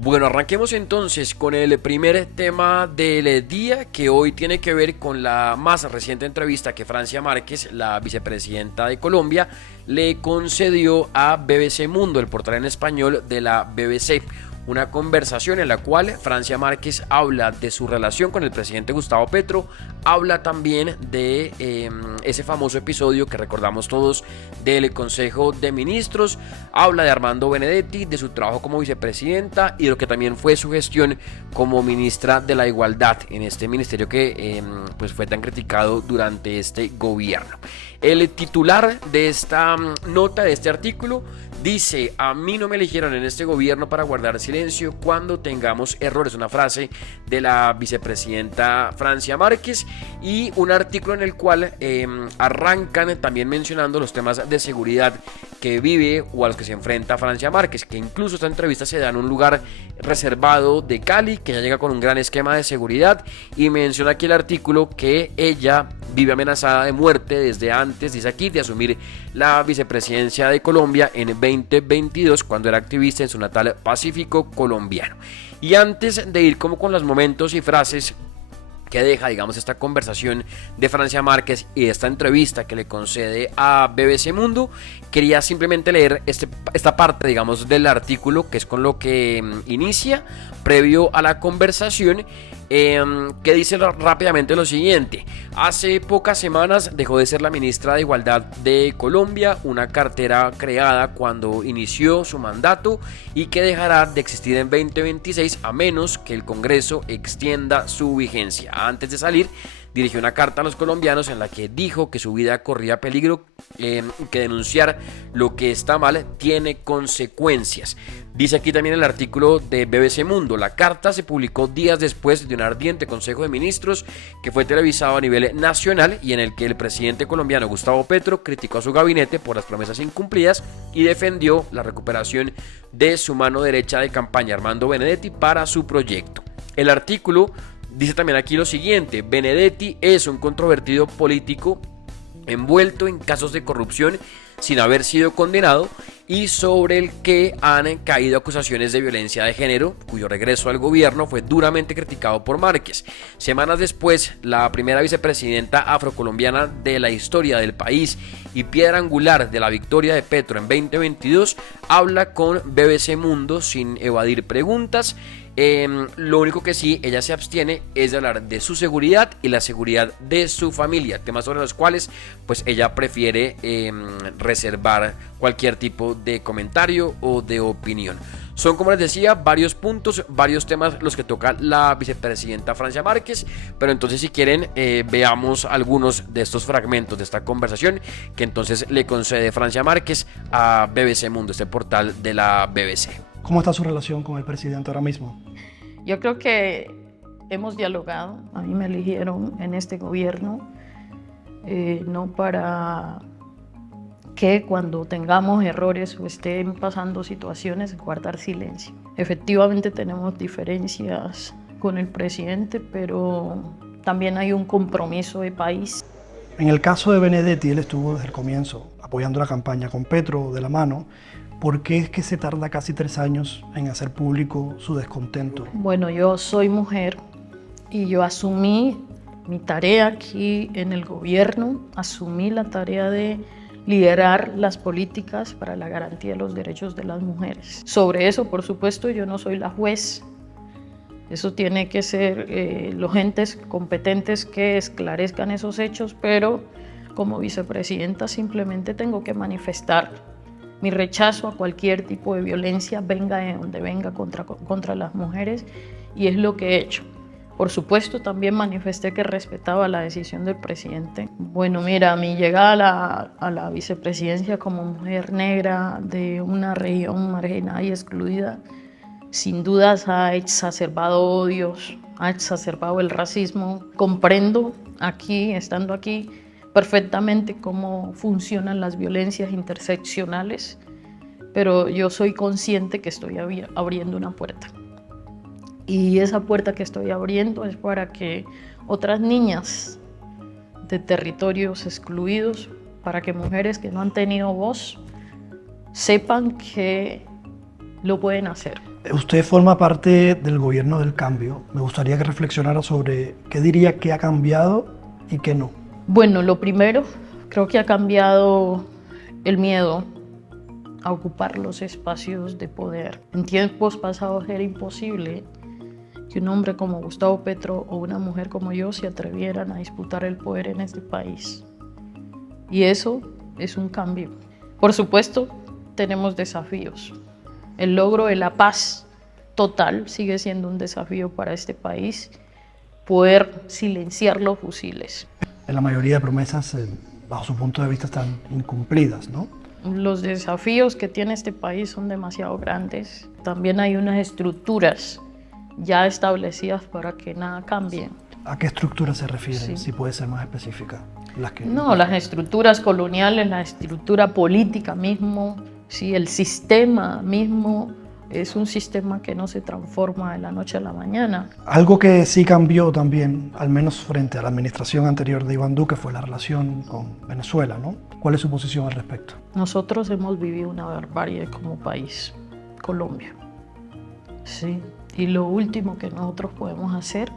Bueno, arranquemos entonces con el primer tema del día, que hoy tiene que ver con la más reciente entrevista que Francia Márquez, la vicepresidenta de Colombia, le concedió a BBC Mundo, el portal en español de la BBC. Una conversación en la cual Francia Márquez habla de su relación con el presidente Gustavo Petro, habla también de ese famoso episodio que recordamos todos del Consejo de Ministros, habla de Armando Benedetti, de su trabajo como vicepresidenta y de lo que también fue su gestión como ministra de la Igualdad en este ministerio que pues fue tan criticado durante este gobierno. El titular de esta nota, de este artículo, dice: a mí no me eligieron en este gobierno para guardar silencio cuando tengamos errores. Una frase de la vicepresidenta Francia Márquez, y un artículo en el cual arrancan también mencionando los temas de seguridad que vive o a los que se enfrenta Francia Márquez, que incluso esta entrevista se da en un lugar reservado de Cali, que ya llega con un gran esquema de seguridad, y menciona aquí el artículo que ella vive amenazada de muerte desde antes, dice aquí, de asumir la vicepresidencia de Colombia en 2022, cuando era activista en su natal Pacífico colombiano. Y antes de ir como con los momentos y frases que deja, digamos, esta conversación de Francia Márquez y esta entrevista que le concede a BBC Mundo, quería simplemente leer esta parte, digamos, del artículo, que es con lo que inicia, previo a la conversación, que dice rápidamente lo siguiente: hace pocas semanas dejó de ser la ministra de Igualdad de Colombia, una cartera creada cuando inició su mandato y que dejará de existir en 2026 a menos que el Congreso extienda su vigencia. Antes de salir, dirigió una carta a los colombianos en la que dijo que su vida corría peligro, que denunciar lo que está mal tiene consecuencias. Dice aquí también el artículo de BBC Mundo: la carta se publicó días después de un ardiente Consejo de Ministros que fue televisado a nivel nacional y en el que el presidente colombiano Gustavo Petro criticó a su gabinete por las promesas incumplidas y defendió la recuperación de su mano derecha de campaña, Armando Benedetti, para su proyecto. El artículo dice también aquí lo siguiente: Benedetti es un controvertido político envuelto en casos de corrupción sin haber sido condenado y sobre el que han caído acusaciones de violencia de género, cuyo regreso al gobierno fue duramente criticado por Márquez. Semanas después, la primera vicepresidenta afrocolombiana de la historia del país y piedra angular de la victoria de Petro en 2022, habla con BBC Mundo sin evadir preguntas. Lo único que sí, ella se abstiene es de hablar de su seguridad y la seguridad de su familia, temas sobre los cuales pues ella prefiere reservar cualquier tipo de comentario o de opinión. Son, como les decía, varios puntos, varios temas los que toca la vicepresidenta Francia Márquez, pero entonces si quieren veamos algunos de estos fragmentos de esta conversación que entonces le concede Francia Márquez a BBC Mundo, este portal de la BBC. ¿Cómo está su relación con el presidente ahora mismo? Yo creo que hemos dialogado. A mí me eligieron en este gobierno no para que cuando tengamos errores o estén pasando situaciones guardar silencio. Efectivamente tenemos diferencias con el presidente, pero también hay un compromiso de país. En el caso de Benedetti, él estuvo desde el comienzo apoyando la campaña con Petro de la mano. ¿Por qué es que se tarda casi 3 años en hacer público su descontento? Bueno, yo soy mujer y yo asumí mi tarea aquí en el gobierno, asumí la tarea de liderar las políticas para la garantía de los derechos de las mujeres. Sobre eso, por supuesto, yo no soy la juez. Eso tiene que ser los entes competentes que esclarezcan esos hechos, pero como vicepresidenta simplemente tengo que manifestar mi rechazo a cualquier tipo de violencia, venga de donde venga, contra las mujeres, y es lo que he hecho. Por supuesto, también manifesté que respetaba la decisión del presidente. Bueno, mira, mi llegada a la vicepresidencia como mujer negra de una región marginada y excluida, sin dudas ha exacerbado odios, ha exacerbado el racismo. Comprendo aquí, estando aquí, perfectamente cómo funcionan las violencias interseccionales, pero yo soy consciente que estoy abriendo una puerta. Y esa puerta que estoy abriendo es para que otras niñas de territorios excluidos, para que mujeres que no han tenido voz sepan que lo pueden hacer. Usted forma parte del gobierno del cambio. Me gustaría que reflexionara sobre qué diría que ha cambiado y qué no. Bueno, lo primero, creo que ha cambiado el miedo a ocupar los espacios de poder. En tiempos pasados era imposible que un hombre como Gustavo Petro o una mujer como yo se atrevieran a disputar el poder en este país. Y eso es un cambio. Por supuesto, tenemos desafíos. El logro de la paz total sigue siendo un desafío para este país, poder silenciar los fusiles. En la mayoría de promesas, bajo su punto de vista, están incumplidas, ¿no? Los desafíos que tiene este país son demasiado grandes. También hay unas estructuras ya establecidas para que nada cambie. ¿A qué estructuras se refieren? Sí. Si puede ser más específica. No, las estructuras coloniales, la estructura política mismo, sí, el sistema mismo es un sistema que no se transforma de la noche a la mañana. Algo que sí cambió también, al menos frente a la administración anterior de Iván Duque, fue la relación con Venezuela, ¿no? ¿Cuál es su posición al respecto? Nosotros hemos vivido una barbarie como país, Colombia. Sí, y lo último que nosotros podemos hacer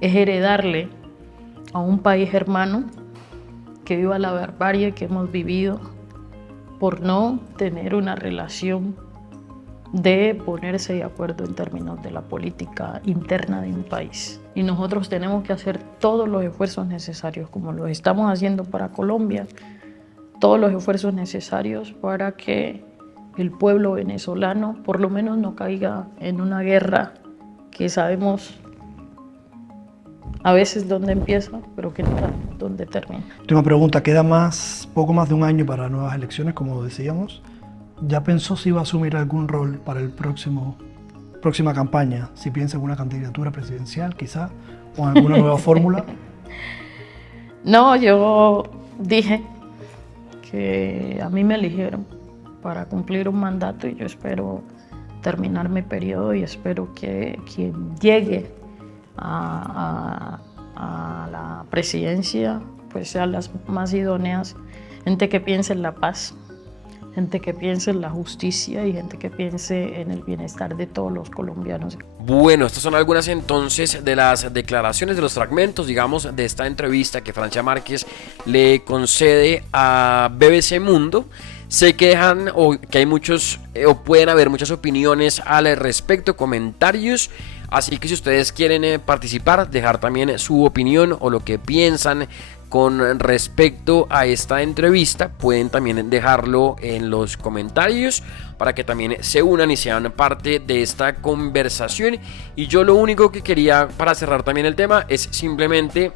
es heredarle a un país hermano que viva la barbarie que hemos vivido por no tener una relación de ponerse de acuerdo en términos de la política interna de un país. Y nosotros tenemos que hacer todos los esfuerzos necesarios, como lo estamos haciendo para Colombia, todos los esfuerzos necesarios para que el pueblo venezolano por lo menos no caiga en una guerra que sabemos a veces dónde empieza, pero que no sabemos dónde termina. Última pregunta, queda poco más de un año para nuevas elecciones, como decíamos. ¿Ya pensó si va a asumir algún rol para el próxima campaña? Si piensa en una candidatura presidencial, quizá, o en alguna nueva fórmula. No, yo dije que a mí me eligieron para cumplir un mandato y yo espero terminar mi periodo y espero que quien llegue a la presidencia pues sean las más idóneas, gente que piense en la paz, gente que piense en la justicia y gente que piense en el bienestar de todos los colombianos. Bueno, estas son algunas entonces de las declaraciones, de los fragmentos, digamos, de esta entrevista que Francia Márquez le concede a BBC Mundo. Sé que dejan o que hay muchos o pueden haber muchas opiniones al respecto, comentarios. Así que si ustedes quieren participar, dejar también su opinión o lo que piensan con respecto a esta entrevista, pueden también dejarlo en los comentarios para que también se unan y sean parte de esta conversación. Y yo lo único que quería para cerrar también el tema es simplemente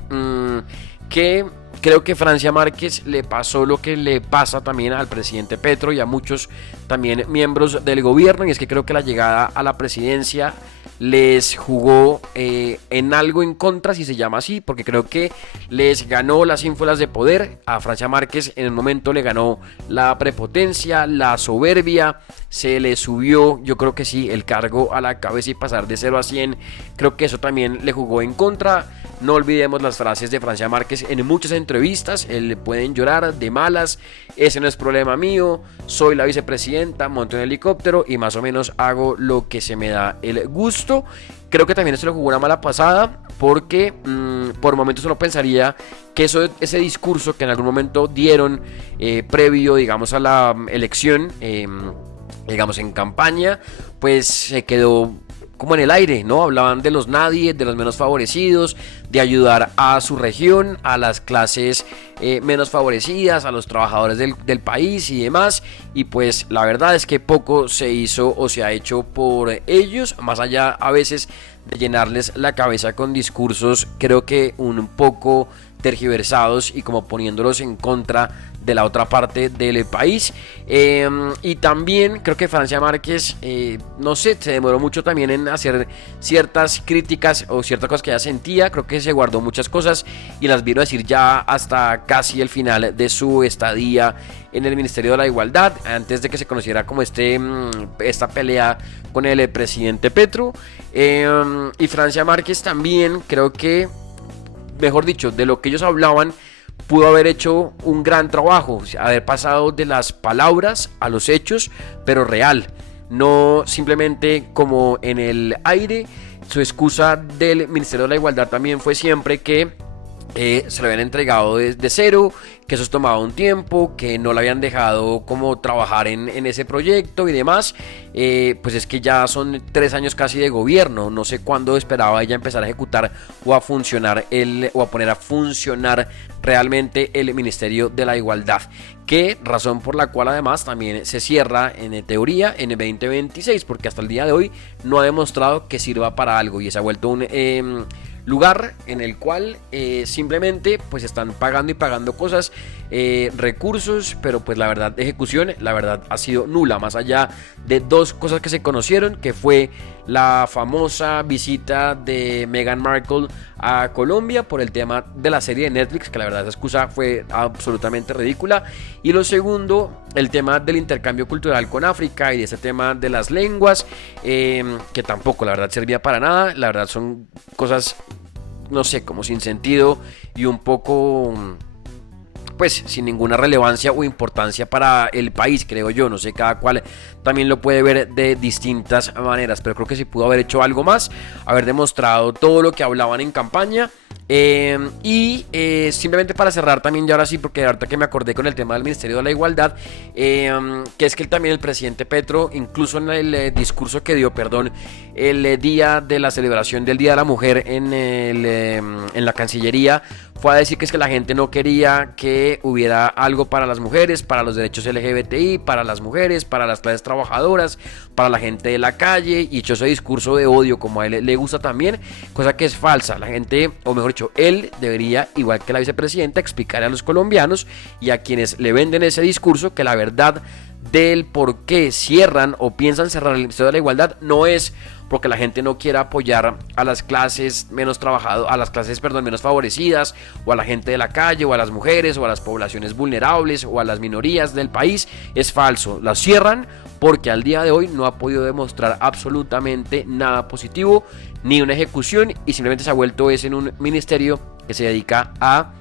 que creo que Francia Márquez le pasó lo que le pasa también al presidente Petro y a muchos también miembros del gobierno, y es que creo que la llegada a la presidencia les jugó en algo en contra, si se llama así, porque creo que les ganó las ínfulas de poder. A Francia Márquez en el momento le ganó la prepotencia, la soberbia, se le subió, yo creo que sí, el cargo a la cabeza y pasar de 0 a 100, creo que eso también le jugó en contra. No olvidemos las frases de Francia Márquez en muchas entrevistas, él pueden llorar de malas, ese no es problema mío, soy la vicepresidenta, monto un helicóptero y más o menos hago lo que se me da el gusto. Creo que también esto le jugó una mala pasada porque por momentos uno pensaría que ese discurso que en algún momento dieron previo, digamos, a la elección, digamos en campaña, pues se quedó como en el aire, ¿no? Hablaban de los nadie, de los menos favorecidos, de ayudar a su región, a las clases menos favorecidas, a los trabajadores del país y demás. Y pues la verdad es que poco se hizo o se ha hecho por ellos, más allá a veces de llenarles la cabeza con discursos, creo que un poco tergiversados y como poniéndolos en contra de la otra parte del país. Y también creo que Francia Márquez no sé, se demoró mucho también en hacer ciertas críticas o ciertas cosas que ya sentía. Creo que se guardó muchas cosas y las vino a decir ya hasta casi el final de su estadía en el Ministerio de la Igualdad, antes de que se conociera como esta pelea con el presidente Petro. Y Francia Márquez también creo que, mejor dicho, de lo que ellos hablaban, pudo haber hecho un gran trabajo, haber pasado de las palabras a los hechos, pero real. no simplemente como en el aire. Su excusa del Ministerio de la Igualdad también fue siempre que se lo habían entregado desde cero, que eso tomaba un tiempo, que no la habían dejado como trabajar en ese proyecto y demás. Pues es que ya son 3 años casi de gobierno, no sé cuándo esperaba ella empezar a ejecutar o a funcionar o a poner a funcionar realmente el Ministerio de la Igualdad, que razón por la cual además también se cierra en teoría en el 2026, porque hasta el día de hoy no ha demostrado que sirva para algo y se ha vuelto un lugar en el cual simplemente pues están pagando y pagando cosas, recursos, pero pues la verdad de ejecución, la verdad ha sido nula, más allá de 2 cosas que se conocieron, que fue la famosa visita de Meghan Markle a Colombia por el tema de la serie de Netflix, que la verdad esa excusa fue absolutamente ridícula, y lo segundo, el tema del intercambio cultural con África y de ese tema de las lenguas, que tampoco la verdad servía para nada, la verdad son cosas, no sé, como sin sentido y un poco pues sin ninguna relevancia o importancia para el país, creo yo. No sé, cada cual también lo puede ver de distintas maneras, pero creo que sí pudo haber hecho algo más, haber demostrado todo lo que hablaban en campaña. Simplemente para cerrar también, y ahora sí, porque ahorita que me acordé con el tema del Ministerio de la Igualdad, que es que también el presidente Petro, incluso en el discurso que dio, el día de la celebración del Día de la Mujer en la Cancillería, fue a decir que es que la gente no quería que hubiera algo para las mujeres, para los derechos LGBTI, para las mujeres, para las clases trabajadoras, para la gente de la calle, y echó ese discurso de odio como a él le gusta también, cosa que es falsa. La gente, o mejor dicho, él debería, igual que la vicepresidenta, explicarle a los colombianos y a quienes le venden ese discurso que la verdad del por qué cierran o piensan cerrar el Ministerio de la Igualdad no es porque la gente no quiera apoyar a las clases menos menos favorecidas, o a la gente de la calle, o a las mujeres, o a las poblaciones vulnerables, o a las minorías del país. Es falso, la cierran porque al día de hoy no ha podido demostrar absolutamente nada positivo, ni una ejecución, y simplemente se ha vuelto en un ministerio que se dedica a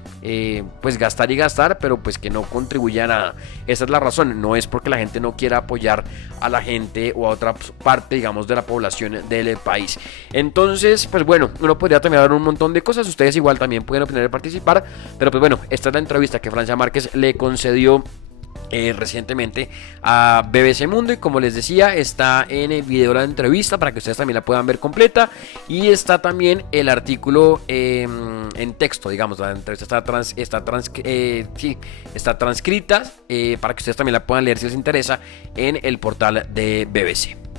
pues gastar y gastar, pero pues que no contribuye a nada. Esa es la razón, no es porque la gente no quiera apoyar a la gente o a otra parte, digamos, de la población del país. Entonces, pues bueno, uno podría también hablar un montón de cosas, ustedes igual también pueden opinar y participar, pero pues bueno, esta es la entrevista que Francia Márquez le concedió recientemente a BBC Mundo, y como les decía, está en el video la entrevista para que ustedes también la puedan ver completa, y está también el artículo en texto, digamos, la entrevista está transcrita para que ustedes también la puedan leer si les interesa en el portal de BBC.